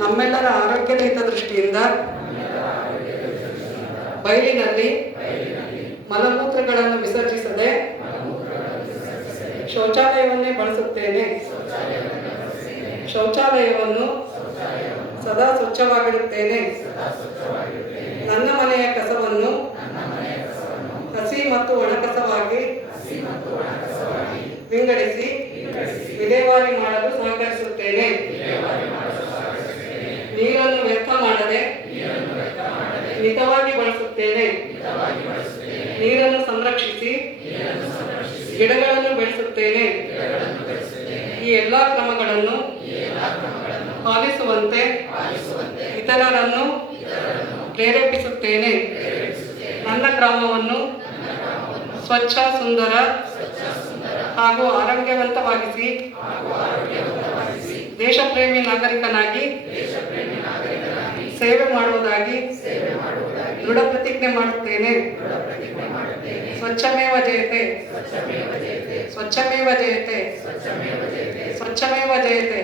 ನಮ್ಮೆಲ್ಲರ ಆರೋಗ್ಯದ ಹಿತದೃಷ್ಟಿಯಿಂದ ಬಯಲಿನಲ್ಲಿ ಮಲಮೂತ್ರಗಳನ್ನು ವಿಸರ್ಜಿಸದೆ ಶೌಚಾಲಯವನ್ನೇ ಬಳಸುತ್ತೇನೆ. ಶೌಚಾಲಯವನ್ನು ಸದಾ ಸ್ವಚ್ಛವಾಗಿಡುತ್ತೇನೆ. ನನ್ನ ಮನೆಯ ಕಸವನ್ನು ಹಸಿ ಮತ್ತು ಒಣಕಸವಾಗಿ ವಿಂಗಡಿಸಿ ವಿಲೇವಾರಿ ಮಾಡಲು ಸಹಕರಿಸುತ್ತೇನೆ. ನೀರನ್ನು ವ್ಯರ್ಥ ಮಾಡದೆ ಮಿತವಾಗಿ ಬಳಸುತ್ತೇನೆ. ನೀರನ್ನು ಸಂರಕ್ಷಿಸಿ ಗಿಡಗಳನ್ನು ಬೆಳೆಸುತ್ತೇನೆ. ಈ ಎಲ್ಲ ಕ್ರಮಗಳನ್ನು ಪಾಲಿಸುವಂತೆ ಇತರರನ್ನು ಪ್ರೇರೇಪಿಸುತ್ತೇನೆ. ನನ್ನ ಗ್ರಾಮವನ್ನು ಸ್ವಚ್ಛ, ಸುಂದರ ಹಾಗೂ ಆರೋಗ್ಯವಂತವಾಗಿಸಿ ದೇಶಪ್ರೇಮಿ ನಾಗರಿಕನಾಗಿ ಸೇವೆ ಮಾಡುವುದಾಗಿ ದೃಢ ಪ್ರತಿಜ್ಞೆ ಮಾಡುತ್ತೇನೆ. ಸ್ವಚ್ಛಮೇವ ಜಯತೆ, ಸ್ವಚ್ಛಮೇವ ಜಯತೆ, ಸ್ವಚ್ಛಮೇವ ಜಯತೆ.